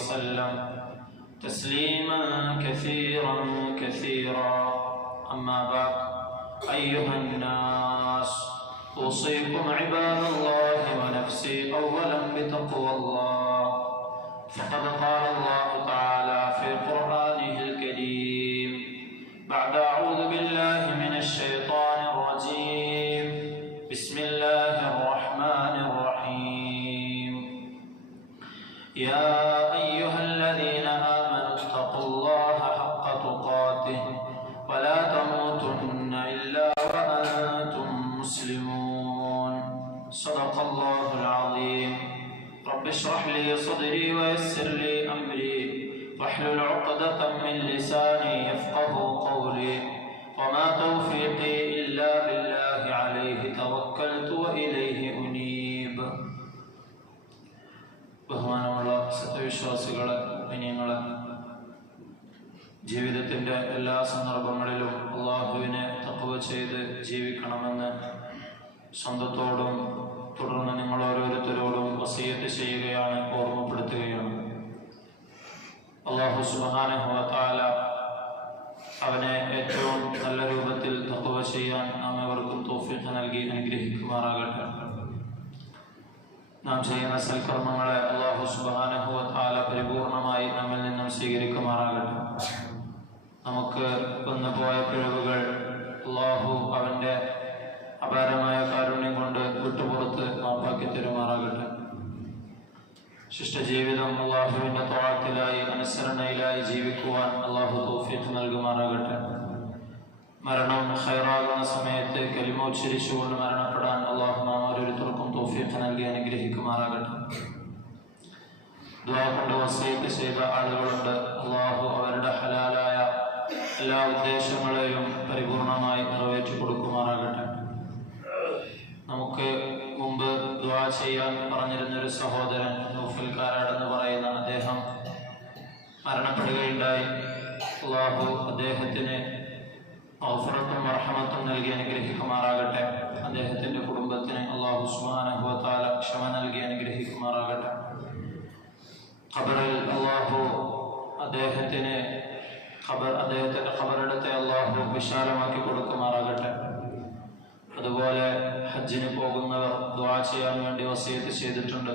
وسلم تسليما كثيرا كثيرا. أما بعد أيها الناس أوصيكم عباد الله ونفسي أولا بتقوى الله. فقد قال الله تعالى സ്വന്തത്തോടും തുടർന്ന് നിങ്ങൾ ഓരോരുത്തരോടും വസീയത്ത് ചെയ്യുകയാണ് ഓർമ്മപ്പെടുത്തുകയാണ് അള്ളാഹു സുബാനുഭവത്താല അവനെ ഏറ്റവും നല്ല രൂപത്തിൽ തത്വ ചെയ്യാൻ നാം എവർക്കും തോഫിക്ക് നൽകി അനുഗ്രഹിക്കുമാറാകട്ടെ. നാം ചെയ്യുന്ന സൽക്കർമ്മങ്ങളെ ശിഷ്ടജീവിതം അള്ളാഹുവിന്റെ തോളത്തിലായി അനുസരണയിലായി ജീവിക്കുവാൻ അള്ളാഹു തൗഫീഖ് നൽകുമാറാകട്ടെ. മരണം ഹൈറാകുന്ന സമയത്ത് കലിമോച്ചരിച്ചുകൊണ്ട് മരണപ്പെടാൻ അള്ളാഹു നാം ഓരോരുത്തർക്കും തൗഫീഖ് നൽകി അനുഗ്രഹിക്കുമാറാകട്ടെ. ദ്വാ കൊണ്ട് വസീത്ത് ചെയ്ത ആളുകളുണ്ട്. അള്ളാഹു അവരുടെ ഹലാലായ എല്ലാ ഉദ്ദേശങ്ങളെയും പരിപൂർണമായി നിറവേറ്റി കൊടുക്കുമാറാകട്ടെ നമുക്ക് ചെയ്യാൻ പറഞ്ഞിരുന്ന ഒരു സഹോദരൻ നൂഫിൽക്കാരാടെന്ന് പറയുന്ന അദ്ദേഹം മരണപ്പെടുകയുണ്ടായി. അള്ളാഹു അദ്ദേഹത്തിന് ഔഫറത്തും അർഹമത്തും നൽകി അനുഗ്രഹിക്കുമാറാകട്ടെ. അദ്ദേഹത്തിന്റെ കുടുംബത്തിന് അള്ളാഹു സുബാനുഭവത്താല ക്ഷമ നൽകി അനുഗ്രഹിക്കുമാറാകട്ടെ. ഖബറിൽ അള്ളാഹു അദ്ദേഹത്തിന് ഖബർ അദ്ദേഹത്തിന്റെ ഖബറിടത്തെ അള്ളാഹു വിശാലമാക്കി കൊടുക്കുമാറാകട്ടെ. അതുപോലെ ഹജ്ജിന് പോകുന്നവർ ദ്വാ ചെയ്യാൻ വേണ്ടി വസീത്ത് ചെയ്തിട്ടുണ്ട്.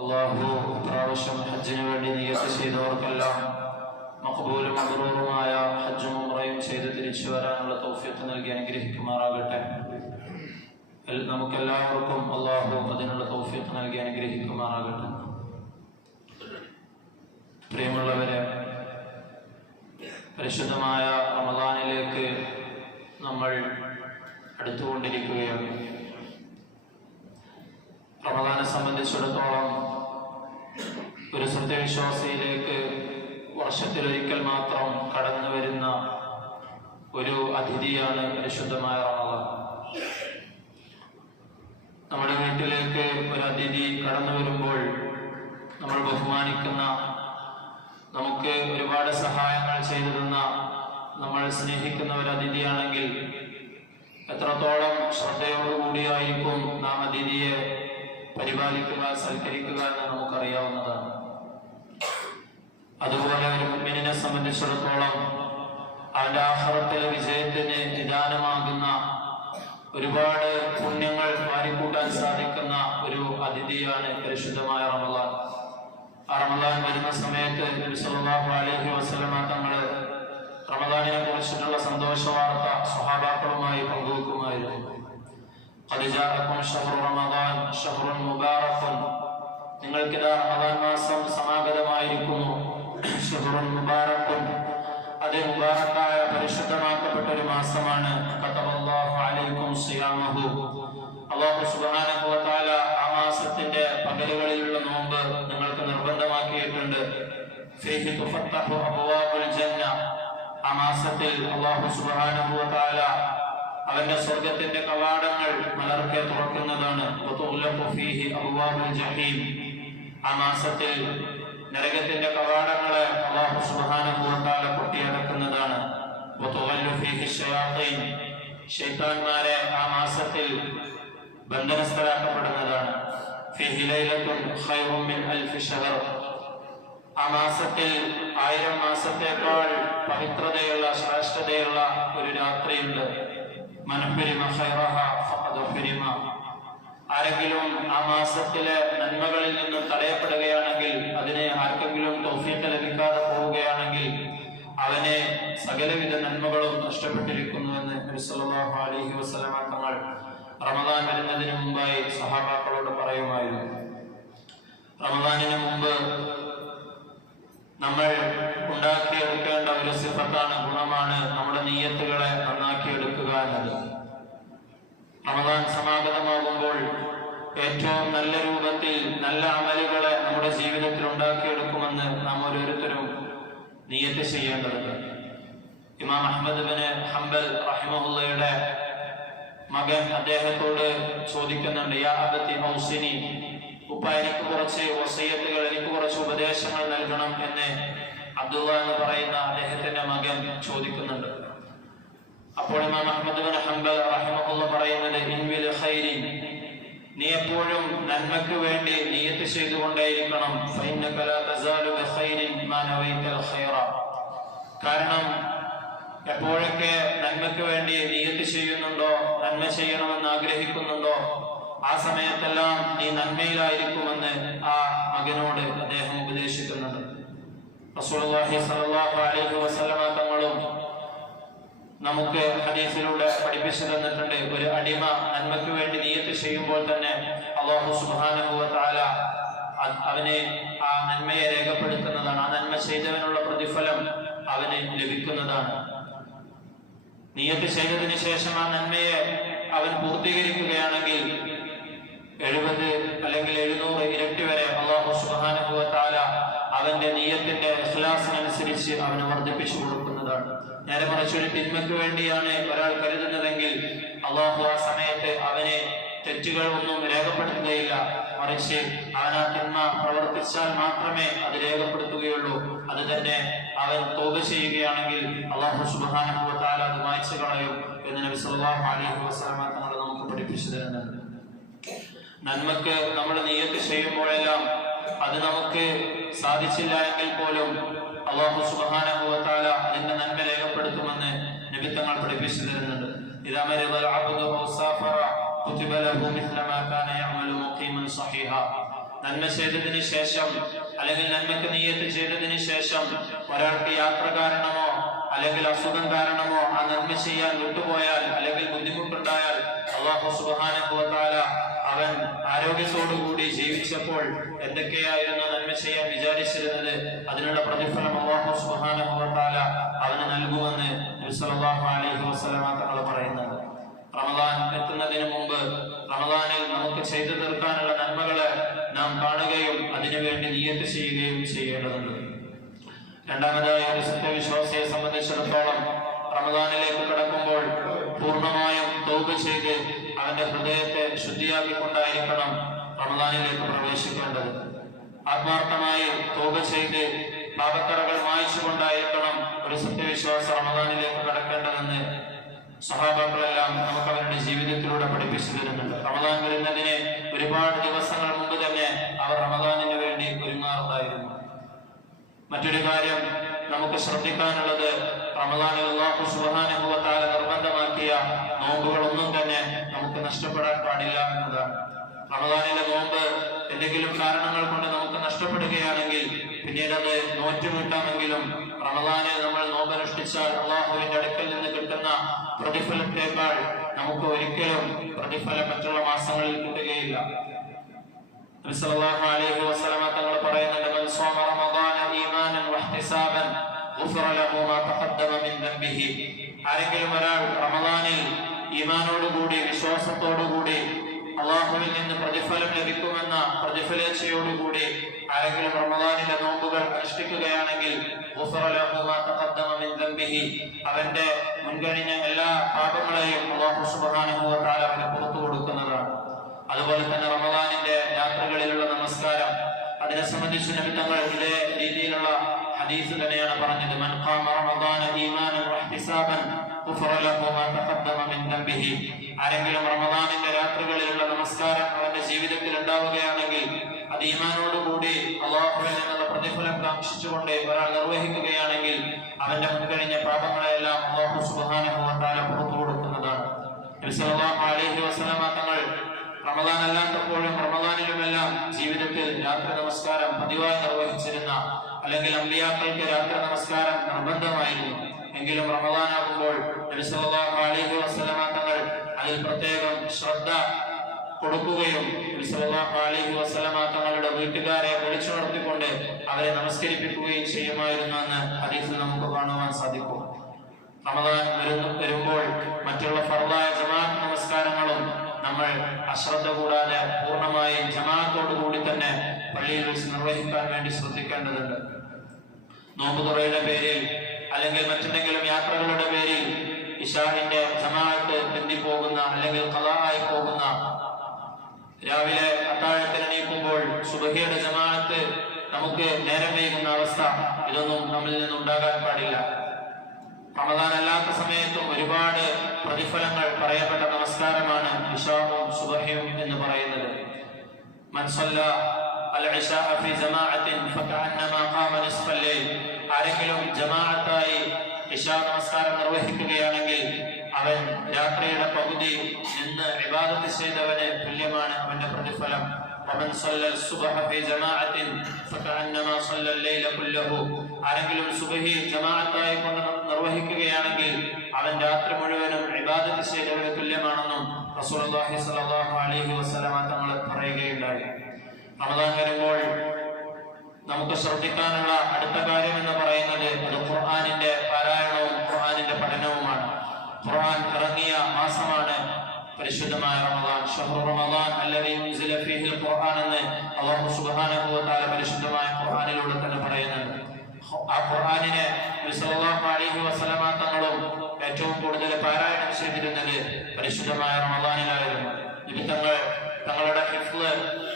അള്ളാഹു പ്രാവശ്യം ഹജ്ജിന് വേണ്ടി നിയത്ത് ചെയ്തവർക്കെല്ലാം മഖബൂലും അബ്രൂറുമായ ഹജ്ജും ഉമ്രയും ചെയ്ത് തിരിച്ചു വരാനുള്ള തൗഫീഖ് നൽകി അനുഗ്രഹിക്കുമാറാകട്ടെ. നമുക്കെല്ലാവർക്കും അള്ളാഹു അതിനുള്ള തൗഫീഖ് നൽകി അനുഗ്രഹിക്കുമാറാകട്ടെ. പ്രിയമുള്ളവരെ പരിശുദ്ധമായ റമദാനിലേക്ക് നമ്മൾ അടുത്തുകൊണ്ടിരിക്കുകയാണ് റമദാനെ സംബന്ധിച്ചിടത്തോളം ഒരു സത്യവിശ്വാസിയിലേക്ക് വർഷത്തിലൊരിക്കൽ മാത്രം കടന്നു വരുന്ന ഒരു അതിഥിയാണ് പരിശുദ്ധമായ റമദാൻ. നമ്മുടെ വീട്ടിലേക്ക് ഒരു അതിഥി കടന്നു വരുമ്പോൾ നമ്മൾ ബഹുമാനിക്കുന്ന നമുക്ക് ഒരുപാട് സഹായങ്ങൾ ചെയ്തു തന്ന നമ്മൾ സ്നേഹിക്കുന്ന ഒരു അതിഥിയാണെങ്കിൽ എത്രത്തോളം ശ്രദ്ധയോടുകൂടിയായിരിക്കും നാം അതിഥിയെ പരിപാലിക്കുക സൽക്കരിക്കുക എന്ന് നമുക്കറിയാവുന്നതാണ്. അതുപോലെ ഒരു മുമ്മിനെ സംബന്ധിച്ചിടത്തോളം അവന്റെ ആഹാരത്തിലെ വിജയത്തിന് നിദാനമാകുന്ന ഒരുപാട് പുണ്യങ്ങൾ വാരിക്കൂട്ടാൻ സാധിക്കുന്ന ഒരു അതിഥിയാണ് പരിശുദ്ധമായ റമദാൻ. ആ റമദാൻ വരുന്ന സമയത്ത് നബി സല്ലല്ലാഹു തങ്ങൾ റമദാനിനെ കുറിച്ചിട്ടുള്ള സന്തോഷ വാർത്ത സഹാബാക്കളുമായി പങ്കുവെക്കുമായിരുന്നു നിങ്ങൾക്കിതാ റമദാൻ മാസം സമാഗതമായിരിക്കുന്നു. ഷഹുറുൽ അതേ മുബാറക്കായ പരിശുദ്ധമാക്കപ്പെട്ട ഒരു മാസമാണ് അലൈക്കും സുബ്ഹാനഹു പകലുകളിലുള്ള നോമ്പ് നിങ്ങൾക്ക് നിർബന്ധമാക്കിയിട്ടുണ്ട്. ജന്ന. മാസത്തിൽ അള്ളാഹു വ അവന്റെ സ്വർഗത്തിന്റെ കവാടങ്ങൾ മലർക്കെ തുറക്കുന്നതാണ്. ആ മാസത്തിൽ നരകത്തിന്റെ കവാടങ്ങളെ അള്ളാഹു തആല കൊട്ടിയടക്കുന്നതാണ്. ശൈത്താന്മാരെ ആ മാസത്തിൽ ബന്ധനസ്ഥരാക്കപ്പെടുന്നതാണ്. ഫീഹി ലൈലത്തുൻ ഖൈറും മിൻ ആ മാസത്തിൽ ആയിരം മാസത്തേക്കാൾ പവിത്രതയുള്ള ശ്രേഷ്ഠതയുള്ള ഒരു രാത്രിയുണ്ട്. ആരെങ്കിലും ആ മാസത്തിലെ നന്മകളിൽ നിന്ന് തടയപ്പെടുകയാണെങ്കിൽ അതിനെ ആർക്കെങ്കിലും തൗഫീഖ് ലഭിക്കാതെ പോവുകയാണെങ്കിൽ അവനെ സകലവിധ നന്മകളും നഷ്ടപ്പെട്ടിരിക്കുന്നുവെന്ന് നബി സല്ലല്ലാഹു അലൈഹി വസല്ലമ തങ്ങൾ റമദാൻ വരുന്നതിന് മുമ്പായി സഹാബാക്കളോട് പറയുമായിരുന്നു റമദാനിന് മുമ്പ് നമ്മൾ ഉണ്ടാക്കിയെടുക്കേണ്ട ഒരു സിഫത്താണ് ഗുണമാണ് നമ്മുടെ നീയത്തുകളെ നന്നാക്കിയെടുക്കുക എന്നത്. റമദാൻ സമാഗതമാകുമ്പോൾ ഏറ്റവും നല്ല രൂപത്തിൽ നല്ല അമലുകളെ നമ്മുടെ ജീവിതത്തിൽ ഉണ്ടാക്കിയെടുക്കുമെന്ന് നാം ഓരോരുത്തരും നീയത്ത് ചെയ്യേണ്ടതുണ്ട്. ഇമാം അഹമ്മദ് ബിന് ഹംബൽ റഹിമുള്ളയുടെ മകൻ അദ്ദേഹത്തോട് ചോദിക്കുന്നുണ്ട് യാ ഔസിനി ഉപ്പ എനിക്ക് കുറച്ച് വസയത്തുകൾ എനിക്ക് കുറച്ച് ഉപദേശങ്ങൾ നൽകണം എന്ന് അബ്ദുള്ള എന്ന് പറയുന്ന അദ്ദേഹത്തിന്റെ മകൻ ചോദിക്കുന്നുണ്ട്. അപ്പോൾ ഇമാം അഹമ്മദ് ബിൻ ഹംബൽ റഹിമഹുള്ള പറയുന്നത് ഇൻവിൽ ഖൈരി നീ എപ്പോഴും നന്മയ്ക്ക് വേണ്ടി നിയത്ത് ചെയ്തുകൊണ്ടേയിരിക്കണം. കാരണം എപ്പോഴൊക്കെ നന്മയ്ക്ക് വേണ്ടി നിയത്ത് ചെയ്യുന്നുണ്ടോ നന്മ ചെയ്യണമെന്ന് ആഗ്രഹിക്കുന്നുണ്ടോ ആ സമയത്തെല്ലാം നീ നന്മയിലായിരിക്കുമെന്ന് ആ മകനോട് അദ്ദേഹം ഉപദേശിക്കുന്നുണ്ട്. തങ്ങളും നമുക്ക് ഹദീസിലൂടെ പഠിപ്പിച്ചു തന്നിട്ടുണ്ട്. ഒരു അടിമ നന്മയ്ക്ക് വേണ്ടി നീയത്ത് ചെയ്യുമ്പോൾ തന്നെ അള്ളാഹു സുബ്ഹാനഹു വ തആല അവനെ ആ നന്മയെ രേഖപ്പെടുത്തുന്നതാണ്. ആ നന്മ ചെയ്തവനുള്ള പ്രതിഫലം അവന് ലഭിക്കുന്നതാണ്. നീയത്ത് ചെയ്തതിന് ശേഷം ആ നന്മയെ അവൻ പൂർത്തീകരിക്കുകയാണെങ്കിൽ എഴുപത് അല്ലെങ്കിൽ എഴുന്നൂറ് ഇരട്ടി വരെ അള്ളാഹു തആല അവന്റെ നീയത്തിന്റെ ഇഖ്ലാസിനനുസരിച്ച് അവന് വർദ്ധിപ്പിച്ചു കൊടുക്കുന്നതാണ്. നേരെ മറിച്ച് ഒരു തിന്മയ്ക്ക് വേണ്ടിയാണ് ഒരാൾ കരുതുന്നതെങ്കിൽ അള്ളാഹു ആ സമയത്ത് അവനെ തെറ്റുകൾ ഒന്നും രേഖപ്പെടുത്തുകയില്ല. മറിച്ച് അവൻ ആ തിന്മ പ്രവർത്തിച്ചാൽ മാത്രമേ അത് രേഖപ്പെടുത്തുകയുള്ളൂ. അത് തന്നെ അവൻ തോക ചെയ്യുകയാണെങ്കിൽ അള്ളാഹു സുബ്ഹാനഹു വ തആല അത് മായ്ച്ചു കളയും എന്ന് നബി സല്ലല്ലാഹു അലൈഹി വസ്ലാമ തങ്ങൾ നമുക്ക് പഠിപ്പിച്ചു തരുന്നുണ്ട്. നന്മക്ക് നമ്മൾ നീയത്ത് ചെയ്യുമ്പോഴെല്ലാം അത് നമുക്ക് സാധിച്ചില്ല എങ്കിൽ പോലും അള്ളാഹു തആല അതിന്റെ നന്മ രേഖപ്പെടുത്തുമെന്ന് നിമിത്തങ്ങൾ തങ്ങൾ പഠിപ്പിച്ചു തരുന്നുണ്ട് നന്മ ചെയ്തതിന് ശേഷം അല്ലെങ്കിൽ നന്മക്ക് നീയത്ത് ചെയ്തതിനു ശേഷം ഒരാൾക്ക് യാത്ര കാരണമോ അല്ലെങ്കിൽ അസുഖം കാരണമോ ആ നന്മ ചെയ്യാൻ വിട്ടുപോയാൽ അല്ലെങ്കിൽ ബുദ്ധിമുട്ടുണ്ടായാൽ അള്ളാഹു തആല അവൻ ആരോഗ്യത്തോടുകൂടി ജീവിച്ചപ്പോൾ എന്തൊക്കെയായിരുന്നു നന്മ ചെയ്യാൻ വിചാരിച്ചിരുന്നത്? അതിനുള്ള പ്രതിഫലം അള്ളാഹു തആല അവന് നൽകുമെന്ന് തങ്ങൾ പറയുന്നത് റമദാൻ എത്തുന്നതിന് മുമ്പ് റമദാനിൽ നമുക്ക് ചെയ്തു തീർക്കാനുള്ള നന്മകളെ നാം കാണുകയും അതിനുവേണ്ടി നിയത്ത് ചെയ്യുകയും ചെയ്യേണ്ടതുണ്ട്. രണ്ടാമതായി ഒരു സത്യവിശ്വാസിയെ സംബന്ധിച്ചിടത്തോളം റമദാനിലേക്ക് കടക്കുമ്പോൾ പൂർണമായും തൗബ ചെയ്ത് അവന്റെ ഹൃദയത്തെ ശുദ്ധിയാക്കിക്കൊണ്ടായിരിക്കണം റമദാനിലേക്ക് പ്രവേശിക്കേണ്ടത്. ആത്മാർത്ഥമായി തോക ചെയ്ത് പാപക്കറകൾ മായ്ച്ചുകൊണ്ടായിരിക്കണം ഒരു സത്യവിശ്വാസ റമദാനിലേക്ക് കടക്കേണ്ടതെന്ന് സഹാബാക്കളെല്ലാം നമുക്ക് അവരുടെ ജീവിതത്തിലൂടെ പഠിപ്പിച്ചു തരുന്നുണ്ട്. റമദാൻ വരുന്നതിന് ഒരുപാട് ദിവസങ്ങൾ മുമ്പ് തന്നെ അവർ റമദാനിന് വേണ്ടി ഒരുങ്ങാറുണ്ടായിരുന്നു. മറ്റൊരു കാര്യം നമുക്ക് ശ്രദ്ധിക്കാനുള്ളത് റമദാനിൽ വ തആല നിർബന്ധമാക്കിയ നോമ്പുകളൊന്നും തന്നെ നമുക്ക് നഷ്ടപ്പെടാൻ പാടില്ല എന്നതാണ് റമദാനിലെ നോമ്പ് എന്തെങ്കിലും കാരണങ്ങൾ കൊണ്ട് നമുക്ക് നഷ്ടപ്പെടുകയാണെങ്കിൽ പിന്നീട് അത് നോറ്റുവീട്ടാമെങ്കിലും റമദാനെ നമ്മൾ നോമ്പനുഷ്ഠിച്ചാൽ അള്ളാഹുവിന്റെ അടുക്കൽ നിന്ന് കിട്ടുന്ന പ്രതിഫലത്തേക്കാൾ നമുക്ക് ഒരിക്കലും പ്രതിഫലം മറ്റുള്ള മാസങ്ങളിൽ കിട്ടുകയില്ല. റമദാന ലഹു മിൻ ആരെങ്കിലും ഒരാൾ റമദാനിൽ ഈമാനോടുകൂടി വിശ്വാസത്തോടുകൂടി അള്ളാഹുവിൽ നിന്ന് പ്രതിഫലം ലഭിക്കുമെന്ന പ്രതിഫലേച്ഛയോടുകൂടി ആരെങ്കിലും റമദാനിലെ നോമ്പുകൾ അനുഷ്ഠിക്കുകയാണെങ്കിൽ അവന്റെ മുൻകഴിഞ്ഞ എല്ലാ പാപങ്ങളെയും അള്ളാഹു തആല അവന് പുറത്തു കൊടുക്കുന്നതാണ്. അതുപോലെ തന്നെ റമദാനിന്റെ യാത്രകളിലുള്ള നമസ്കാരം അതിനെ സംബന്ധിച്ച് നിമിത്തങ്ങൾ തങ്ങൾ ഇതേ രീതിയിലുള്ള ഹദീസ് തന്നെയാണ് പറഞ്ഞത്. മൻ ഖാമ റമദാന ഈമാനൻ വഹ്തിസാബൻ ആരെങ്കിലും റമദാനിന്റെ രാത്രികളിലുള്ള നമസ്കാരം അവന്റെ ജീവിതത്തിൽ ഉണ്ടാവുകയാണെങ്കിൽ അത് ഈമാനോടുകൂടി അള്ളാഹുവിൽ നിന്നുള്ള പ്രതിഫലം കാക്ഷിച്ചുകൊണ്ട് ഒരാൾ നിർവഹിക്കുകയാണെങ്കിൽ അവന്റെ മുൻകഴിഞ്ഞ പാപങ്ങളെല്ലാം അള്ളാഹു വ പുറത്തു കൊടുക്കുന്നതാണ്. അലൈഹി തങ്ങൾ റമദാൻ അല്ലാത്തപ്പോഴും റമദാനിലുമെല്ലാം ജീവിതത്തിൽ രാത്രി നമസ്കാരം പതിവായി നിർവഹിച്ചിരുന്ന അല്ലെങ്കിൽ അമ്പിയാക്കൾക്ക് രാത്രി നമസ്കാരം നിർബന്ധമായിരുന്നു. എങ്കിലും റമദാനാകുമ്പോൾ തങ്ങൾ അതിൽ പ്രത്യേകം ശ്രദ്ധ കൊടുക്കുകയും തങ്ങളുടെ വീട്ടുകാരെ വിളിച്ചുണർത്തിക്കൊണ്ട് അവരെ നമസ്കരിപ്പിക്കുകയും ചെയ്യുമായിരുന്നു എന്ന് ഹദീസിൽ നമുക്ക് കാണുവാൻ സാധിക്കും. റമദാൻ വരുന്നു വരുമ്പോൾ മറ്റുള്ള ഫർദായ ജമാഅത്ത് നമസ്കാരങ്ങളും നമ്മൾ അശ്രദ്ധ കൂടാതെ പൂർണമായും ജമാഅത്തോടു കൂടി തന്നെ പള്ളിയിൽ വെച്ച് നിർവഹിക്കാൻ വേണ്ടി ശ്രദ്ധിക്കേണ്ടതുണ്ട്. നോമ്പുതുറയുടെ പേരിൽ അല്ലെങ്കിൽ മറ്റെന്തെങ്കിലും യാത്രകളുടെ പേരിൽ ഇഷാഹിന്റെ ജമാഅത്ത് ബന്ധിപ്പോകുന്ന അല്ലെങ്കിൽ കലായി പോകുന്ന രാവിലെ അത്താഴത്തിന് എണീക്കുമ്പോൾ സുബഹിയുടെ ജമാഅത്ത് നമുക്ക് നേരം വൈകുന്ന അവസ്ഥ ഇതൊന്നും നമ്മിൽ നിന്നുണ്ടാകാൻ പാടില്ല റമദാൻ അല്ലാത്ത സമയത്തും ഒരുപാട് പ്രതിഫലങ്ങൾ പറയപ്പെട്ട നമസ്കാരമാണ് ഇഷാവും സുബഹയും എന്ന് പറയുന്നത് من صلى العشاء في جماعة فكأنما قام نصف الليل ആരെങ്കിലും ജമാഅത്തായി ഇഷാ നമസ്കാരം നിർവഹിക്കുകയാണെങ്കിൽ അവൻ രാത്രിയുടെ പകുതി നിന്ന് ഇബാദത്ത് ചെയ്തവന് തുല്യമാണ് അവന്റെ പ്രതിഫലം ومن صلى الصبح في جماعة فكأنما صلى الليل كله ആരെങ്കിലും സുബഹി ജമാഅത്തായി കൊണ്ട് നിർവഹിക്കുകയാണെങ്കിൽ അവൻ രാത്രി മുഴുവനും ഇബാദത്ത് ചെയ്തവന് തുല്യമാണെന്നും റസൂലുള്ളാഹി സ്വല്ലല്ലാഹു അലൈഹി വസല്ലമ തങ്ങൾ പറയുകയുണ്ടായി റമദാൻ വരുമ്പോൾ നമുക്ക് ശ്രദ്ധിക്കാനുള്ള അടുത്ത കാര്യം എന്ന് പറയുന്നത് അത് ഖുർആാനിന്റെ പാരായണവും ഖുർആാനിന്റെ പഠനവുമാണ്. ഖുർആൻ ഇറങ്ങിയ മാസമാണ് പരിശുദ്ധമായ റമദാൻ. ഷഹ്റു റമദാൻ അല്ലദീ ഖുർആൻ എന്ന് അല്ലാഹു സുബ്ഹാനഹു വ തആല പരിശുദ്ധമായ ഖുർആനിലൂടെ തന്നെ പറയുന്നുണ്ട്. ആ ഖുർആനിനെ സല്ലല്ലാഹു അലൈഹി തങ്ങളും ഏറ്റവും കൂടുതൽ പാരായണം ചെയ്തിരുന്നത് പരിശുദ്ധമായ റമദാനിലായിരുന്നു. നബി തങ്ങൾ തങ്ങളുടെ ഹിഫ്ല്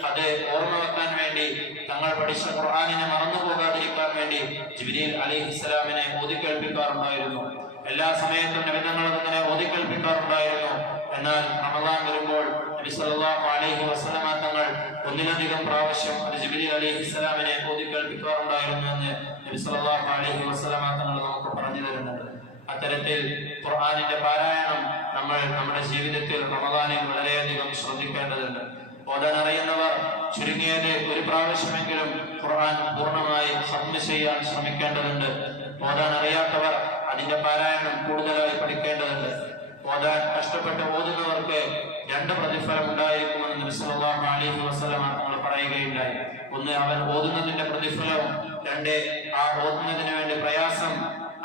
അത് ഓർമ്മ വെക്കാൻ വേണ്ടി തങ്ങൾ പഠിച്ച ഖുർആാനിനെ മറന്നു പോകാതിരിക്കാൻ വേണ്ടി ജിബ്രീൽ അലൈഹിസ്സലാമിനെ ഓതി കേൾപ്പിക്കാറുണ്ടായിരുന്നു എല്ലാ സമയത്തും നബി തന്നെ ഓതിക്കേൽപ്പിക്കാറുണ്ടായിരുന്നു. എന്നാൽ റമദാൻ വരുമ്പോൾ നബി സല്ലല്ലാഹു അലൈഹി വസല്ലമ തങ്ങൾ ഒന്നിലധികം പ്രാവശ്യം അത് ജിബ്രീൽ അലൈഹിസ്സലാമിനെ ഓതി കേൾപ്പിക്കാറുണ്ടായിരുന്നു എന്ന് നബി സല്ലല്ലാഹു അലൈഹി വസല്ലമ തങ്ങൾ നമുക്ക് പറഞ്ഞു തരുന്നുണ്ട്. അത്തരത്തിൽ ഖുർആാനിന്റെ പാരായണം നമ്മൾ നമ്മുടെ ജീവിതത്തിൽ റമദാനിൽ വളരെയധികം ശ്രദ്ധിക്കേണ്ടതുണ്ട്. ഓതാൻ അറിയുന്നവർ ചുരുങ്ങിയത് ഒരു പ്രാവശ്യമെങ്കിലും ഖുർആൻ പൂർണമായി സബ്മിറ്റ് ചെയ്യാൻ ശ്രമിക്കേണ്ടതുണ്ട്. ഓടാൻ അറിയാത്തവർ അതിന്റെ പാരായണം കൂടുതലായി പഠിക്കേണ്ടതുണ്ട്. ഓടാൻ കഷ്ടപ്പെട്ട് ഓതുന്നവർക്ക് രണ്ട് പ്രതിഫലം ഉണ്ടായിരിക്കുമെന്ന് നബി സല്ലല്ലാഹു അലൈഹി വസല്ലമ തങ്ങൾ പറയുകയുണ്ടായി. ഒന്ന് അവൻ ഓതുന്നതിന്റെ പ്രതിഫലവും രണ്ട് ആ ഓതുന്നതിന് വേണ്ടി പ്രയാസം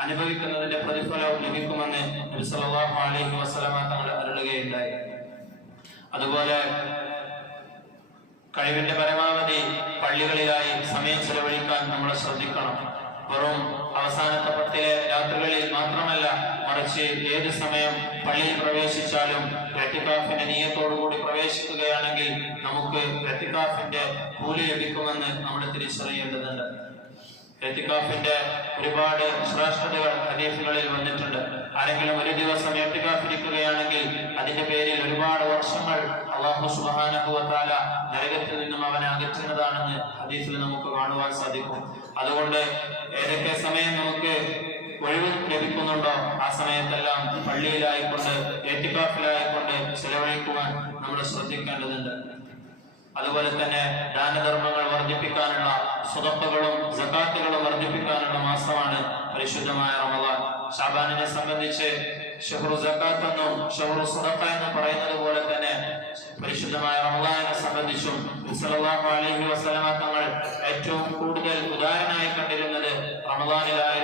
അനുഭവിക്കുന്നതിന്റെ പ്രതിഫലവും ലഭിക്കുമെന്ന് നബി സല്ലല്ലാഹു അലൈഹി വസല്ലമ തങ്ങൾ അരുളുകയുണ്ടായി. അതുപോലെ കഴിവിന്റെ പരമാവധി പള്ളികളിലായി സമയം ചെലവഴിക്കാൻ നമ്മൾ ശ്രദ്ധിക്കണം. വെറും അവസാനത്തെ പത്തിലെ രാത്രികളിൽ മാത്രമല്ല മറിച്ച് ഏത് സമയം പള്ളിയിൽ പ്രവേശിച്ചാലും രത്തിക്കാഫിന്റെ നീയത്തോടുകൂടി പ്രവേശിക്കുകയാണെങ്കിൽ നമുക്ക് വെറ്റിക്കാഫിന്റെ കൂലി ലഭിക്കുമെന്ന് നമ്മൾ തിരിച്ചറിയേണ്ടതുണ്ട്. എത്തിക്കാഫിന്റെ ഒരുപാട് ശ്രേഷ്ഠതകൾ ഹദീസുകളിൽ വന്നിട്ടുണ്ട്. ആരെങ്കിലും ഒരു ദിവസം എത്തിക്കാഫിരിക്കുകയാണെങ്കിൽ അതിന്റെ പേരിൽ ഒരുപാട് വർഷങ്ങൾ അള്ളാഹു തആല നരകത്തിൽ നിന്നും അവനെ അകറ്റുന്നതാണെന്ന് ഹദീസിൽ നമുക്ക് കാണുവാൻ സാധിക്കും. അതുകൊണ്ട് ഏതൊക്കെ സമയം നമുക്ക് ഒഴിവ് ലഭിക്കുന്നുണ്ടോ ആ സമയത്തെല്ലാം പള്ളിയിലായിക്കൊണ്ട് ഏറ്റിക്കാഫിലായിക്കൊണ്ട് ചെലവഴിക്കുവാൻ നമ്മൾ ശ്രദ്ധിക്കേണ്ടതുണ്ട്. അതുപോലെ തന്നെ ദാനധർമ്മങ്ങൾ വർദ്ധിപ്പിക്കാനുള്ള സ്വതപ്പുകളും സക്കാത്തുകളും വർദ്ധിപ്പിക്കാനുള്ള മാസമാണ് പരിശുദ്ധമായ റമദാൻ. ഷാബാനിനെ സംബന്ധിച്ച് ഷഹറു സക്കാത്ത് എന്നും ഷഹറു സദഖ എന്നും പറയുന്നത് പോലെ തന്നെ പരിശുദ്ധമായ റമദാനെ സംബന്ധിച്ചും അലൈഹി വസല്ലമ തങ്ങൾ ഏറ്റവും കൂടുതൽ ഉദാഹരണമായി കണ്ടിരുന്നത് റമദാനിലായിരുന്നു.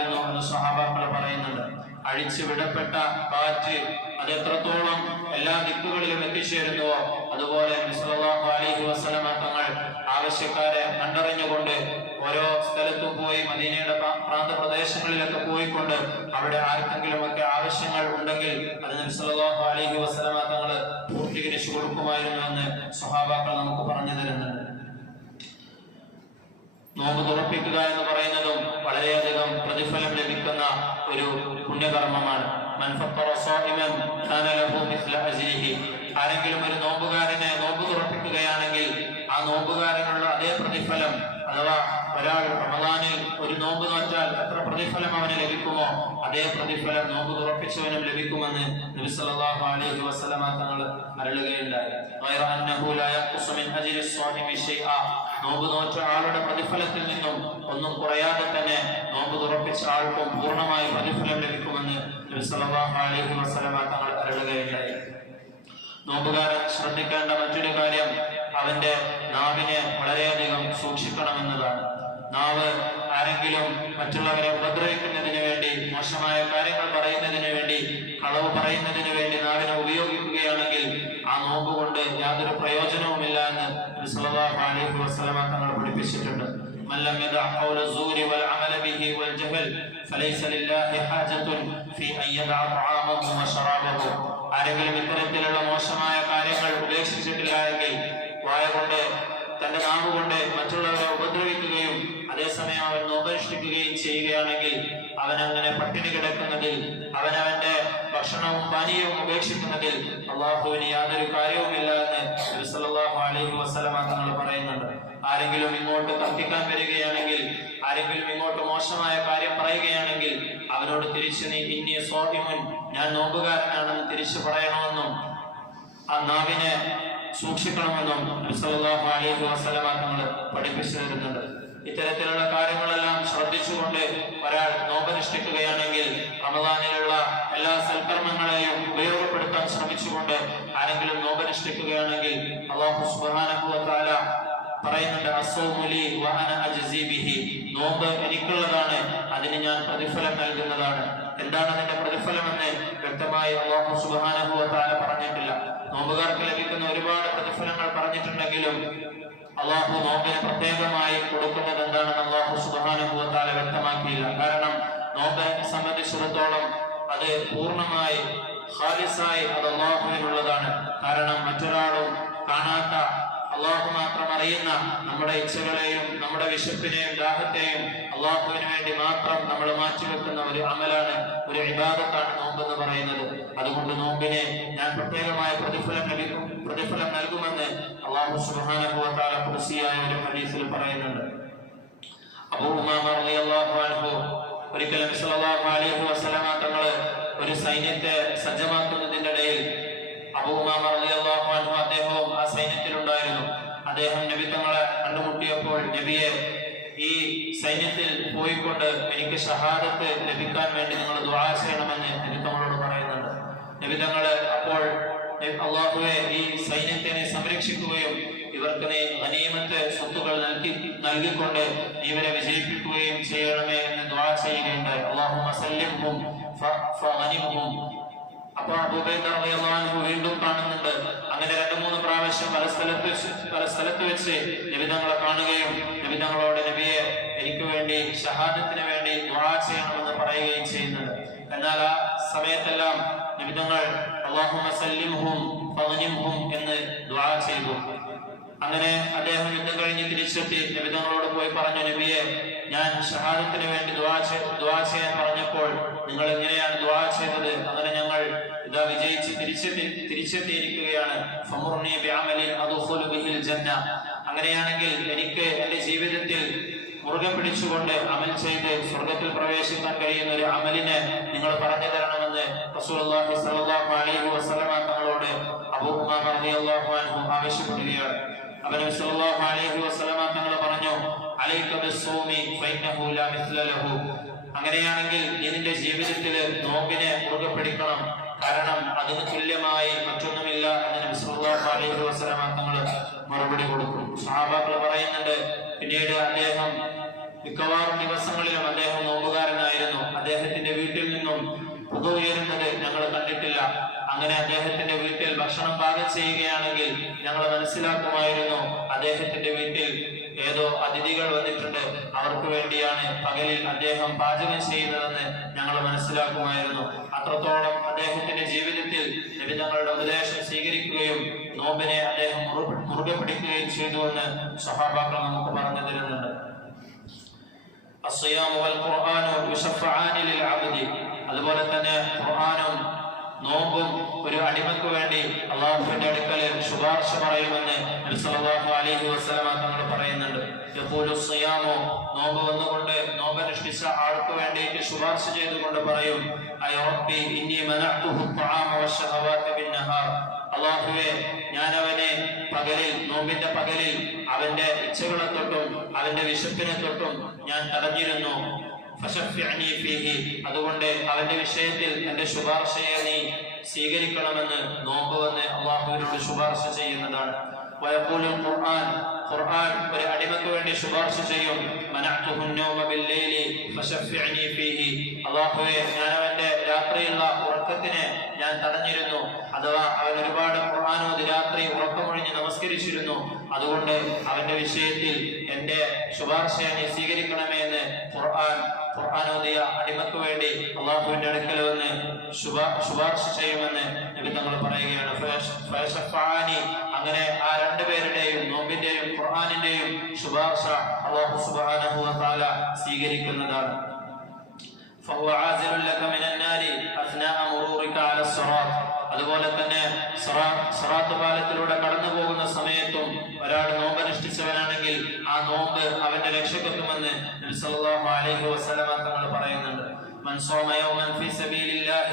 അഴിച്ചു വിടപ്പെട്ട കാറ്റ് അത് എത്രത്തോളം എല്ലാ ദിക്കുകളിലും എത്തിച്ചേരുന്നുവോ അതുപോലെ അലൈഹി തങ്ങൾ ആവശ്യക്കാരെ കണ്ടറിഞ്ഞുകൊണ്ട് ഓരോ സ്ഥലത്തും പോയി മദീനയുടെ പ്രാ- പ്രാന്ത പ്രദേശങ്ങളിലൊക്കെ പോയിക്കൊണ്ട് അവിടെ ആർക്കെങ്കിലും ഒക്കെ ആവശ്യങ്ങൾ ഉണ്ടെങ്കിൽ അത് നബി സല്ലല്ലാഹു അലൈഹി വസല്ലമ തങ്ങൾ പൂർത്തീകരിച്ചു കൊടുക്കുമായിരുന്നു എന്ന് സ്വഹാബാക്കൾ നമുക്ക് പറഞ്ഞു തരുന്നുണ്ട്. നോമ്പ് തുറപ്പിക്കുക എന്ന് പറയുന്നതും വളരെയധികം പ്രതിഫലം ലഭിക്കുന്ന ഒരു പുണ്യകർമ്മമാണ്. ആരെങ്കിലും ഒരു നോമ്പുകാരനെ നോമ്പ് തുറപ്പിക്കുകയാണെങ്കിൽ ആ നോമ്പുകാരനുള്ള അതേ പ്രതിഫലം അഥവാ ഒരാൾ റമദാനിൽ ഒരു നോമ്പ് നോറ്റാൽ എത്ര പ്രതിഫലം അവന് ലഭിക്കുമോ? അതേ പ്രതിഫലം നോമ്പ് തുറപ്പിച്ചവനും ലഭിക്കുമെന്ന് നബി സല്ലല്ലാഹു അലൈഹി വസല്ലമ തങ്ങൾ അരുളുകയുണ്ടായി. നോമ്പ് നോറ്റ ആളുടെ പ്രതിഫലത്തിൽ നിന്നും ഒന്നും കുറയാതെ തന്നെ നോമ്പ് തുറപ്പിച്ച ആൾക്കും പൂർണമായി പ്രതിഫലം ലഭിക്കുമെന്ന് അലൈഹി തങ്ങൾ അരുളുകയുണ്ടായി നോമ്പുകാരൻ ശ്രദ്ധിക്കേണ്ട മറ്റൊരു കാര്യം അവന്റെ നാവിനെ വളരെയധികം സൂക്ഷിക്കണമെന്നതാണ്. നാവ് ആരെങ്കിലും മറ്റുള്ളവരെ ഉപദ്രവിക്കുന്നതിന് വേണ്ടി മോശമായ കാര്യങ്ങൾ പറയുന്നതിന് വേണ്ടി കളവ് പറയുന്നതിന് വേണ്ടി നാവിനെ ഉപയോഗിക്കുകയാണെങ്കിൽ ആ നോമ്പ് കൊണ്ട് യാതൊരു പ്രയോജനവുമില്ല എന്ന് നബി സല്ലല്ലാഹു വസ്സലമ തങ്ങൾ പഠിപ്പിച്ചിട്ടുണ്ട്. മല്ലം യദഅ സൂരി വൽ അമല ബിഹി വൽ ജഹൽ ഫലൈസ ലില്ലാഹി ഹാജത്തുൻ ഫീ അൻ യദഅ തആമഹു വ ശറാബഹു ആരെങ്കിലും ഇത്തരത്തിലുള്ള മോശമായ കാര്യങ്ങൾ ഉപേക്ഷിച്ചിട്ടില്ല എങ്കിൽ വായ കൊണ്ട് തന്റെ നാവ് കൊണ്ട് മറ്റുള്ളവരെ ഉപദ്രവിക്കുകയും അതേസമയം അവൻ ഉപേക്ഷിക്കുകയും ചെയ്യുകയാണെങ്കിൽ അവൻ അങ്ങനെ പട്ടിണി കിടക്കുന്നതിൽ അവൻ അവന്റെ ഭക്ഷണവും പാനീയവും ഉപേക്ഷിക്കുന്നതിൽ അള്ളാഹുവിന് യാതൊരു കാര്യവുമില്ല എന്ന് അലൈഹി വസ്ലമ തങ്ങൾ പറയുന്നുണ്ട്. ആരെങ്കിലും ഇങ്ങോട്ട് തർക്കിക്കാൻ വരികയാണെങ്കിൽ ആരെങ്കിലും ഇങ്ങോട്ട് മോശമായ കാര്യം പറയുകയാണെങ്കിൽ അവരോട് തിരിച്ചു നീ ഇന്നി സ്വാഹിമുൻ ഞാൻ നോമ്പുകാരനാണെന്ന് തിരിച്ചു പറയണമെന്നും ആ നാവിനെ സൂക്ഷിക്കണമെന്നും അലൈഹി പഠിപ്പിച്ചു തരുന്നുണ്ട്. ഇത്തരത്തിലുള്ള കാര്യങ്ങളെല്ലാം ശ്രദ്ധിച്ചുകൊണ്ട് ഒരാൾ നോമ്പനുഷ്ഠിക്കുകയാണെങ്കിൽ റമദാനിലുള്ള എല്ലാ സൽക്കർമ്മങ്ങളെയും ഉപയോഗപ്പെടുത്താൻ ശ്രമിച്ചുകൊണ്ട് ആരെങ്കിലും നോമ്പനുഷ്ഠിക്കുകയാണെങ്കിൽ അള്ളാഹു സുബ്ഹാനഹു വ തആല പറയുന്നുണ്ട് അസോമുലി വഹന വ അന ബിഹി. നോമ്പ് എനിക്കുള്ളതാണ് അതിന് ഞാൻ പ്രതിഫലം നൽകുന്നതാണ്. എന്താണ് അതിന്റെ പ്രതിഫലം എന്ന് വ്യക്തമായി അള്ളാഹു തആല പറഞ്ഞിട്ടില്ല. നോമ്പുകാർക്ക് ലഭിക്കുന്ന ഒരുപാട് പ്രതിഫലങ്ങൾ പറഞ്ഞിട്ടുണ്ടെങ്കിലും അള്ളാഹു നോമ്പിന് പ്രത്യേകമായി കൊടുക്കുന്നത് എന്താണെന്ന് അള്ളാഹു തആല വ്യക്തമാക്കിയില്ല. കാരണം നോമ്പിനെ സംബന്ധിച്ചിടത്തോളം അത് പൂർണമായി ഹാലിസായി അത് അള്ളാഹുവിനുള്ളതാണ് കാരണം മറ്റൊരാളും കാണാത്ത അള്ളാഹു മാത്രം അറിയുന്ന നമ്മുടെ ഇച്ഛകളെയും നമ്മുടെ വിശപ്പിനെയും ദാഹത്തെയും അള്ളാഹുവിന് വേണ്ടി മാത്രം നമ്മൾ മാറ്റിവെക്കുന്ന ഒരു അമലാണ് ഒരു ഇബാദത്താണ് നോമ്പെന്ന് പറയുന്നത്. അതുകൊണ്ട് നോമ്പിനെ ഞാൻ പ്രത്യേകമായ പ്രതിഫലം ലഭിക്കും പ്രതിഫലം നൽകുമെന്ന് അള്ളാഹു സുഹാനുഭവത്താല കുർസിയായ ഒരു ഹദീസിൽ പറയുന്നുണ്ട്. അബൂ ഉമാമ റളിയല്ലാഹു അൻഹു ഒരിക്കൽ നബി സല്ലല്ലാഹു അലൈഹി വസല്ലമ തങ്ങൾ ഒരു സൈന്യത്തെ സജ്ജമാക്കുന്നതിന്റെ ഇടയിൽ അബൂ ഉമാമ അദ്ദേഹം നബി തങ്ങളെ കണ്ടുമുട്ടിയപ്പോൾ നബിയെ ഈ സൈന്യത്തിൽ പോയിക്കൊണ്ട് എനിക്ക് ഷഹാദത്ത് ലഭിക്കാൻ വേണ്ടി നിങ്ങൾ ദുആ ചെയ്യണമെന്ന് നബി തങ്ങളോട് പറയുന്നുണ്ട്. നബി തങ്ങൾ അപ്പോൾ അള്ളാഹുവെ ഈ സൈന്യത്തിനെ സംരക്ഷിക്കുകയും ഇവർക്ക് നീ അനിയമത്തെ സ്വത്തുകൾ നൽകി നൽകിക്കൊണ്ട് ഇവരെ വിജയിപ്പിക്കുകയും ചെയ്യണമേ എന്ന് ദ്വാര ചെയ്യുകയുണ്ട് അള്ളാഹു സല്ലിംഹും ഫഗനിംഹും അപ്പോൾ അബൂബൈദർ വീണ്ടും കാണുന്നുണ്ട്. അങ്ങനെ രണ്ടു മൂന്ന് പ്രാവശ്യം പല സ്ഥലത്ത് പല സ്ഥലത്ത് വെച്ച് നബിതങ്ങളെ കാണുകയും നിബിധങ്ങളോട് നബിയെ എനിക്ക് വേണ്ടി ഷഹാദത്തിന് വേണ്ടി ദുആ ചെയ്യണമെന്ന് പറയുകയും ചെയ്യുന്നത്. എന്നാൽ ആ സമയത്തെല്ലാം നബിതങ്ങൾ അള്ളാഹുഹും എന്ന് ദുആ ചെയ്തു. അങ്ങനെ അദ്ദേഹം യുദ്ധം കഴിഞ്ഞ് തിരിച്ചെത്തി നിബിധങ്ങളോട് പോയി പറഞ്ഞു നബിയെ ഞാൻ ഷഹാദത്തിന് വേണ്ടി ദുആ ദുആ ചെയ്യാൻ പറഞ്ഞപ്പോൾ നിങ്ങൾ എങ്ങനെയാണ് ദുആ ചെയ്തത്? അങ്ങനെ ഞങ്ങൾ ഇതാ വിജയിച്ച് തിരിച്ചെത്തി തിരിച്ചെത്തിയിരിക്കുകയാണ്. അങ്ങനെയാണെങ്കിൽ എനിക്ക് എന്റെ ജീവിതത്തിൽ മുറുകെ പിടിച്ചുകൊണ്ട് അമൽ ചെയ്ത് സ്വർഗത്തിൽ പ്രവേശിക്കാൻ കഴിയുന്ന ഒരു അമലിനെ നിങ്ങൾ പറഞ്ഞു തരണമെന്ന് റസൂലുള്ളാഹി അലൈഹി വസല്ലമ തങ്ങളോട് അബൂ അൻഹു ആവശ്യപ്പെടുകയാണ്. അലൈഹി വസല്ലമ തങ്ങൾ പറഞ്ഞു അലൈക അങ്ങനെയാണെങ്കിൽ ഇതിന്റെ ജീവിതത്തിൽ നോമ്പിനെ മുറുകെ പിടിക്കണം. കാരണം അതിന് തുല്യമായി മറ്റൊന്നുമില്ല എന്ന് നബി അലൈഹി തങ്ങൾ മറുപടി കൊടുക്കും. സഹാബാക്കൾ പറയുന്നുണ്ട് പിന്നീട് അദ്ദേഹം മിക്കവാറും ദിവസങ്ങളിലും അദ്ദേഹം നോമ്പുകാരനായിരുന്നു. അദ്ദേഹത്തിന്റെ വീട്ടിൽ നിന്നും പുക ഉയരുന്നത് ഞങ്ങൾ കണ്ടിട്ടില്ല. അങ്ങനെ അദ്ദേഹത്തിന്റെ വീട്ടിൽ ഭക്ഷണം പാകം ചെയ്യുകയാണെങ്കിൽ ഞങ്ങൾ മനസ്സിലാക്കുമായിരുന്നു അദ്ദേഹത്തിന്റെ വീട്ടിൽ ഏതോ അതിഥികൾ വന്നിട്ടുണ്ട്. അവർക്ക് വേണ്ടിയാണ് പകലിൽ അദ്ദേഹം പാചകം ചെയ്യുന്നതെന്ന് ഞങ്ങൾ മനസ്സിലാക്കുമായിരുന്നു. അത്രത്തോളം അദ്ദേഹത്തിന്റെ ജീവിതത്തിൽ ലഭിതങ്ങളുടെ ഉപദേശം സ്വീകരിക്കുകയും നോമ്പിനെ അദ്ദേഹം മുറുകെ പിടിക്കുകയും ചെയ്തുവെന്ന് സഹാബാക്കൾ നമുക്ക് പറഞ്ഞു തരുന്നുണ്ട്. അതുപോലെ തന്നെ ഖുർആാനും നോമ്പും ഒരു അടിമക്ക് വേണ്ടി അള്ളാഹുവിന്റെ അടുക്കൽ ശുപാർശ പറയുമെന്ന് അലൈഹി വസ്ലാം തങ്ങൾ പറയുന്നുണ്ട്. സിയാമോ? നോമ്പ് വന്നുകൊണ്ട് നോമ്പനുഷ്ഠിച്ച ആൾക്ക് വേണ്ടിയിട്ട് ശുപാർശ ചെയ്തുകൊണ്ട് പറയും അള്ളാഹുവെ ഞാൻ അവനെ പകലിൽ നോമ്പിന്റെ പകലിൽ അവന്റെ ഇച്ഛകളെ തൊട്ടും അവന്റെ വിശപ്പിനെ തൊട്ടും ഞാൻ തടഞ്ഞിരുന്നു. അതുകൊണ്ട് അവന്റെ വിഷയത്തിൽ എന്റെ ശുപാർശയെ നീ സ്വീകരിക്കണമെന്ന് നോമ്പ് വന്ന് അള്ളാഹുവിനോട് ശുപാർശ ചെയ്യുന്നതാണ്. വയഖൂലുൽ ഖുർആൻ ഖുർആൻ ഒരു അടിമക്ക് വേണ്ടി ശുപാർശ ചെയ്യും മനഅതുഹു النوم بالليل فشفعني فيه അള്ളാഹുവെ ഞാൻ അവന്റെ രാത്രിയുള്ള ഉറക്കത്തിനെ ഞാൻ തടഞ്ഞിരുന്നു. അഥവാ അവൻ ഒരുപാട് ഖുർആാനോ രാത്രി ഉറക്കമൊഴിഞ്ഞ് നമസ്കരിച്ചിരുന്നു. അതുകൊണ്ട് അവന്റെ വിഷയത്തിൽ എന്റെ ശുപാർശ സ്വീകരിക്കണമേ എന്ന് ഖുർആൻ ഖുർആാനോദിയ അടിമക്ക് വേണ്ടി അള്ളാഹുവിന്റെ അടുക്കൽ വന്ന് ശുപാ- ശുപാർശ ചെയ്യുമെന്ന് നബി തങ്ങൾ പറയുകയാണ്. അങ്ങനെ ആ രണ്ടുപേരുടെയും നോമ്പിന്റെയും ഖുർആാനിന്റെയും ശുപാർശ അള്ളാഹു സുബ്ഹാനഹു താല സ്വീകരിക്കുന്നതാണ്. فهو عازل لك من النار أثناء مرورك على الصراط അതുപോലെ തന്നെ സിറാ- സിറാത്ത് പാലത്തിലൂടെ കടന്നു പോകുന്ന സമയത്തും ഒരാൾ നോമ്പ് അനുഷ്ഠിച്ചവനാണെങ്കിൽ ആ നോമ്പ് അവന്റെ രക്ഷക്കെത്തുമെന്ന് നബി സല്ലല്ലാഹു അലൈഹി വസല്ലമ തങ്ങൾ പറയുന്നുണ്ട് من صام يوما في سبيل الله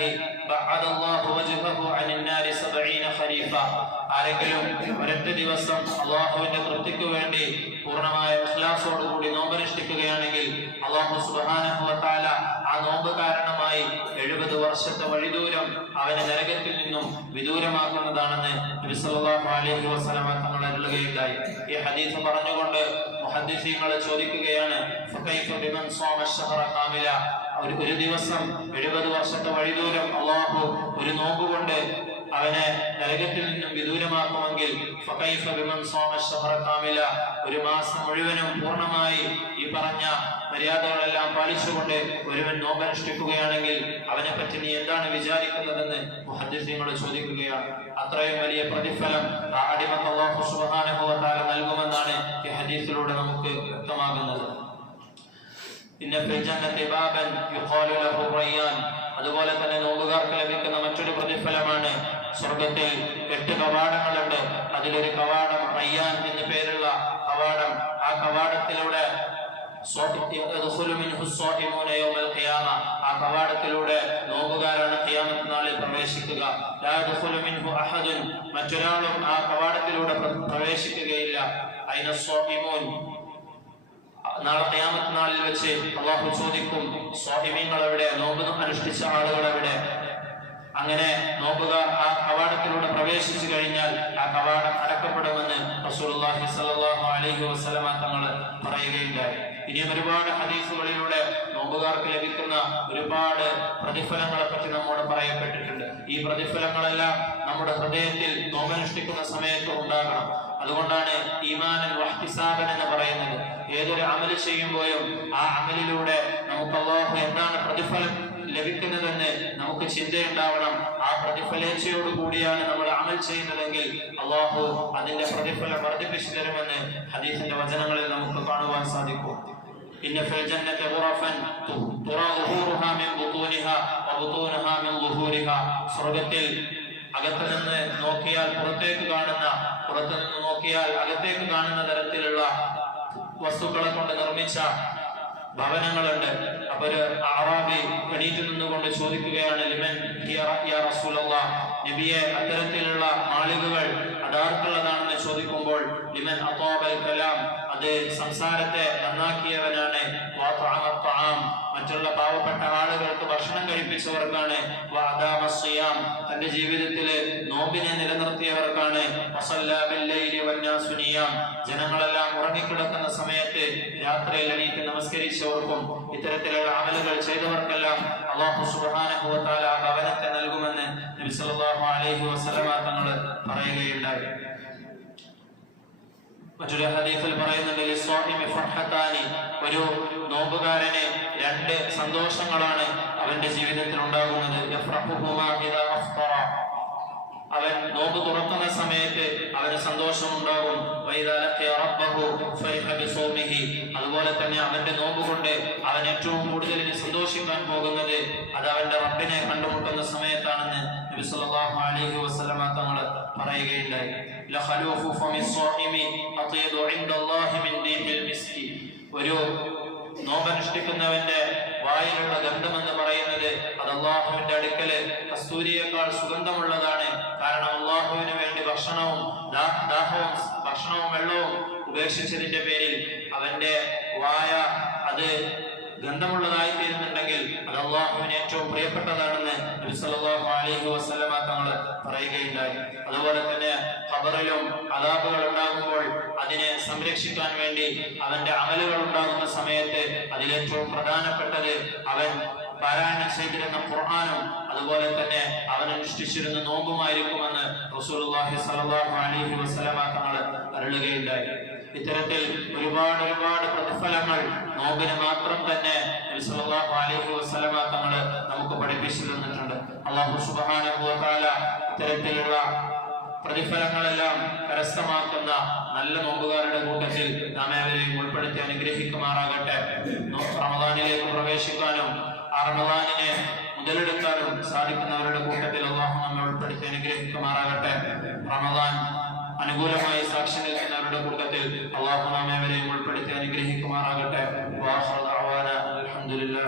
بعد الله وجهه عن النار سبعين خريفا ആരെങ്കിലും ഒരൊറ്റ ദിവസം അള്ളാഹുവിന്റെ തൃപ്തിക്ക് വേണ്ടി പൂർണ്ണമായ ഇഖ്ലാസോടുകൂടി നോമ്പനുഷ്ഠിക്കുകയാണെങ്കിൽ അള്ളാഹു സുബ്ഹാനഹു വ തആല ആ നോമ്പ് കാരണമായി എഴുപത് വർഷത്തെ വഴിദൂരം അവനെ നരകത്തിൽ നിന്നും വിദൂരമാക്കുന്നതാണെന്ന് നബി സല്ലല്ലാഹു അലൈഹി വസല്ലമ തങ്ങൾ അരുളുകയുണ്ടായി ഈ ഹദീസ് പറഞ്ഞുകൊണ്ട് മുഹദ്ദിസീങ്ങൾ ചോദിക്കുകയാണ് ഒരു ഒരു ദിവസം എഴുപത് വർഷത്തെ വഴിദൂരം അള്ളാഹു ഒരു നോമ്പുകൊണ്ട് അവനെ നരകത്തിൽ നിന്നും വിദൂരമാക്കുമെങ്കിൽ ഒരു മാസം മുഴുവനും പൂർണമായി ഈ പറഞ്ഞ മര്യാദകളെല്ലാം പാലിച്ചുകൊണ്ട് ഒരുവൻ നോമ്പനുഷ്ഠിക്കുകയാണെങ്കിൽ അവനെ പറ്റി നീ എന്താണ് വിചാരിക്കുന്നതെന്ന് മുഹദ്ദിസീങ്ങൾ ചോദിക്കുകയാണ്. അത്രയും വലിയ പ്രതിഫലം അടിമ അള്ളാഹു തആല നൽകുമെന്നാണ് ഈ ഹദീസിലൂടെ നമുക്ക് വ്യക്തമാകുന്നത്. അതുപോലെ തന്നെ നോമ്പുകാർക്ക് ലഭിക്കുന്ന മറ്റൊരു പ്രതിഫലമാണ്. സ്വർഗത്തിൽ എട്ട് കവാടങ്ങളുണ്ട്. അതിലൊരു കവാടം റയ്യാൻ എന്ന് പേരുള്ള കവാടം. ആ കവാടത്തിലൂടെ ആ കവാടത്തിലൂടെ നോമ്പുകാരാണ് നാളിൽ പ്രവേശിക്കുക. മറ്റൊരാളും ആ കവാടത്തിലൂടെ പ്രവേശിക്കുകയില്ല. അയിന സ്വാഇമൂൻ നാളെ ക്യാമത്ത് നാളിൽ വെച്ച് അള്ളാഹു ചോദിക്കും സ്വാഹിമീങ്ങൾ എവിടെ നോമ്പ് അനുഷ്ഠിച്ച ആളുകൾ എവിടെ അങ്ങനെ നോമ്പുകാർ ആ കവാടത്തിലൂടെ പ്രവേശിച്ചു കഴിഞ്ഞാൽ ആ കവാടം അടക്കപ്പെടുമെന്ന് റസൂലുള്ളാഹി സ്വല്ലല്ലാഹു അലൈഹി വസല്ലമ തങ്ങൾ പറയുകയുണ്ടായി. ഇനിയും ഒരുപാട് ഹദീസുകളിലൂടെ നോമ്പുകാർക്ക് ലഭിക്കുന്ന ഒരുപാട് പ്രതിഫലങ്ങളെ പറ്റി നമ്മോട് പറയപ്പെട്ടിട്ടുണ്ട്. ഈ പ്രതിഫലങ്ങളെല്ലാം നമ്മുടെ ഹൃദയത്തിൽ നോമനുഷ്ഠിക്കുന്ന സമയത്ത് ഉണ്ടാകണം. അതുകൊണ്ടാണ് ഈമാനൻ വഹ്തിസാബൻ എന്ന് പറയുന്നത് ഏതൊരു അമല് ചെയ്യുമ്പോഴും ആ അമലിലൂടെ നമുക്ക് അള്ളാഹു എന്താണ് പ്രതിഫലം ലഭിക്കുന്നതെന്ന് നമുക്ക് ചിന്തയുണ്ടാവണം ആ പ്രതിഫലേച്ഛയോട് കൂടിയാണ് നമ്മൾ അമൽ ചെയ്യുന്നതെങ്കിൽ അള്ളാഹു അതിന്റെ പ്രതിഫലം വർദ്ധിപ്പിച്ചു തരുമെന്ന് ഹദീസിന്റെ വചനങ്ങളിൽ നമുക്ക് കാണുവാൻ സാധിക്കും إن في الجنة غرفا ترى ظهورها من بطونها وبطونها من ظهورها സ്വർഗത്തിൽ അകത്ത് നിന്ന് നോക്കിയാൽ പുറത്തേക്ക് കാണുന്ന പുറത്തു നിന്ന് നോക്കിയാൽ അകത്തേക്ക് കാണുന്ന തരത്തിലുള്ള വസ്തുക്കളെ കൊണ്ട് നിർമ്മിച്ച ഭവനങ്ങളുണ്ട്. അപ്പൊ ഒരു അറാബി എണീറ്റ് നിന്നുകൊണ്ട് ചോദിക്കുകയാണ് ലിമൻ നബിയെ അത്തരത്തിലുള്ള മാളികകൾ അതാർക്കുള്ളതാണെന്ന് ചോദിക്കുമ്പോൾ ലിമൻ അത്തോബൽ കലാം? അത് സംസാരത്തെ നന്നാക്കിയവനാണ്. മറ്റുള്ള പാവപ്പെട്ട ആളുകൾക്ക് ഭക്ഷണം കഴിപ്പിച്ചവർക്കാണ് വാദാമസ്യാം തന്റെ ജീവിതത്തിൽ നോമ്പിനെ നിലനിർത്തിയവർക്കാണ് ജനങ്ങളെല്ലാം ഉറങ്ങിക്കിടക്കുന്ന സമയത്ത് രാത്രിയിൽ എണീറ്റ് നമസ്കരിച്ചവർക്കും ഇത്തരത്തിലുള്ള അമലുകൾ ചെയ്തവർക്കെല്ലാം അള്ളാഹു ആ ഭവനത്തെ നൽകുമെന്ന് നബി സല്ലല്ലാഹു അലൈഹി വസല്ലമ തങ്ങൾ പറയുകയുണ്ടായി. മറ്റൊരു ഹദീസിൽ പറയുന്നുണ്ട് ഒരു നോമ്പുകാരന് രണ്ട് സന്തോഷങ്ങളാണ് അവന്റെ ജീവിതത്തിൽ ഉണ്ടാകുന്നത്. അവൻ നോമ്പ് തുറക്കുന്ന സമയത്ത് അവന് സന്തോഷം ഉണ്ടാകും. അതുപോലെ തന്നെ അവന്റെ നോമ്പ് കൊണ്ട് അവൻ ഏറ്റവും കൂടുതൽ സന്തോഷിക്കാൻ പോകുന്നത് അത് അവന്റെ റബ്ബിനെ കണ്ടുമുട്ടുന്ന സമയത്താണെന്ന് നബി സല്ലല്ലാഹു അലൈഹി വസല്ലമ തങ്ങൾ പറയുകയുണ്ടായി ലഖലൂഫു ഒരു നോമ്പനുഷ്ഠിക്കുന്നവന്റെ വായിലുള്ള ഗന്ധമെന്ന് പറയുന്നത് അത് അള്ളാഹുവിന്റെ അടുക്കൽ കസ്തൂരിയേക്കാൾ സുഗന്ധമുള്ളതാണ്. കാരണം അള്ളാഹുവിന് വേണ്ടി ഭക്ഷണവും ദാഹവും ഭക്ഷണവും വെള്ളവും ഉപേക്ഷിച്ചതിന്റെ പേരിൽ അവന്റെ വായ അത് ഗന്ധമുള്ളതായി തീരുന്നുണ്ടെങ്കിൽ അത് അള്ളാഹുവിന് ഏറ്റവും പ്രിയപ്പെട്ടതാണെന്ന് അലൈഹി വസല്ലമ തങ്ങൾ പറയുകയുണ്ടായി. അതുപോലെ തന്നെ ഖബറിലും അതാബുകൾ ഉണ്ടാകുമ്പോൾ അതിനെ സംരക്ഷിക്കാൻ വേണ്ടി അവന്റെ അമലുകൾ സമയത്ത് അതിലേറ്റവും പ്രധാനപ്പെട്ടത് അവൻ പാരായണം ചെയ്തിരുന്ന ഖുർആാനും അതുപോലെ തന്നെ അവൻ അനുഷ്ഠിച്ചിരുന്ന നോമ്പുമായിരിക്കുമെന്ന് റസൂലുള്ളാഹി സ്വല്ലല്ലാഹു അലൈഹി അരുളുകയുണ്ടായി. ഇത്തരത്തിൽ ഒരുപാട് ഒരുപാട് പ്രതിഫലങ്ങൾ നോമ്പിന് മാത്രം തന്നെ സല്ലല്ലാഹു അലൈഹി നമുക്ക് പഠിപ്പിച്ചു തന്നിട്ടുണ്ട് അള്ളാഹു സുബ്ഹാനഹു ഇത്തരത്തിലുള്ള പ്രതിഫലങ്ങളെല്ലാം കരസ്ഥമാക്കുന്ന നല്ല നോമ്പുകാരുടെ കൂട്ടത്തിൽ നാം അവരെയും ഉൾപ്പെടുത്തി അനുഗ്രഹിക്കുമാറാകട്ടെ. റമദാനിലേക്ക് പ്രവേശിക്കാനും ആ റമദാനിനെ മുതലെടുക്കാനും സാധിക്കുന്നവരുടെ കൂട്ടത്തിൽ അള്ളാഹു നമ്മെ ഉൾപ്പെടുത്തി അനുഗ്രഹിക്കുമാറാകട്ടെ. റമദാൻ അനുകൂലമായി സാക്ഷി നിൽക്കുന്നവരുടെ കൂട്ടത്തിൽ അള്ളാഹു നാമേവരെയും ഉൾപ്പെടുത്തി അനുഗ്രഹിക്കുമാറാകട്ടെ. അലഹമുല്ലാ